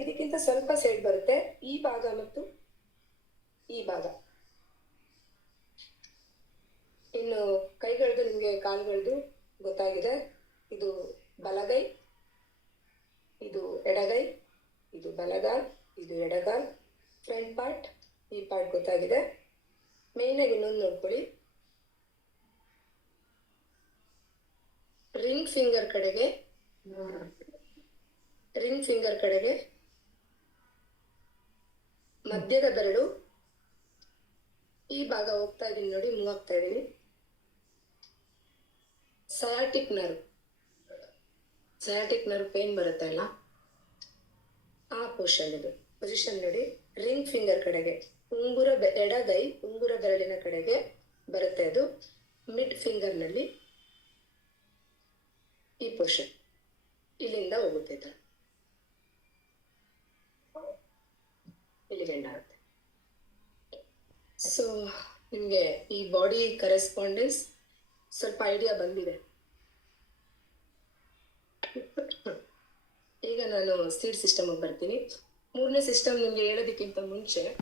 ಇದಕ್ಕಿಂತ ಸ್ವಲ್ಪ ಸೈಡ್ ಬರುತ್ತೆ. ಈ ಭಾಗ ಮತ್ತು ಈ ಭಾಗ. ಇನ್ನು ಕೈಗಳದ್ದು ನಿಮಗೆ ಕಾಲುಗಳದ್ದು ಗೊತ್ತಾಗಿದೆ. ಇದು ಬಲಗೈ, ಇದು ಎಡಗೈ, ಇದು ಬಲಗಾಲ್, ಇದು ಎಡಗಾಲ್. ಫ್ರಂಟ್ ಪಾರ್ಟ್, ಈ ಪಾರ್ಟ್ ಗೊತ್ತಾಗಿದೆ. ಮೇಯ್ನಾಗಿ ಇನ್ನೊಂದು ನೋಡ್ಕೊಳ್ಳಿ, ರಿಂಗ್ ಫಿಂಗರ್ ಕಡೆಗೆ ಮಧ್ಯದ ಬೆರಳು ಈ ಭಾಗ ಹೋಗ್ತಾ ಇದೀನಿ ನೋಡಿ, ಮೂವ್ ಆಗ್ತಾ ಇದೀನಿ. ಸಯಾಟಿಕ್ ನರ್ವ್ ಪೇನ್ ಬರುತ್ತೆ ಅಲ್ಲ, ಆ ಪೊಸಿಷನ್ ನೋಡಿ. ರಿಂಗ್ ಫಿಂಗರ್ ಕಡೆಗೆ ಎಡಗೈ ಉಂಗುರ ಬೆರಳಿನ ಕಡೆಗೆ ಬರುತ್ತೆ. ಅದು ಮಿಡ್ ಫಿಂಗರ್ ನಲ್ಲಿ ಈ ಪೊಸಿಷನ್ ಇಲ್ಲಿಂದ ಹೋಗುತ್ತೆ, ಇಲ್ಲಿ ಬೆಂಡ್ ಆಗುತ್ತೆ. ಸೊ ನಿಮಗೆ ಈ ಬಾಡಿ ಕರೆಸ್ಪಾಂಡೆನ್ಸ್ ಸ್ವಲ್ಪ ಐಡಿಯಾ ಬಂದಿದೆ. ಈಗ ನಾನು ಸೀಡ್ ಸಿಸ್ಟಮ್ ಬರ್ತೀನಿ. ಮೂರನೇ ಸಿಸ್ಟಮ್ ನಿಮ್ಗೆ ಹೇಳೋದಕ್ಕಿಂತ ಮುಂಚೆ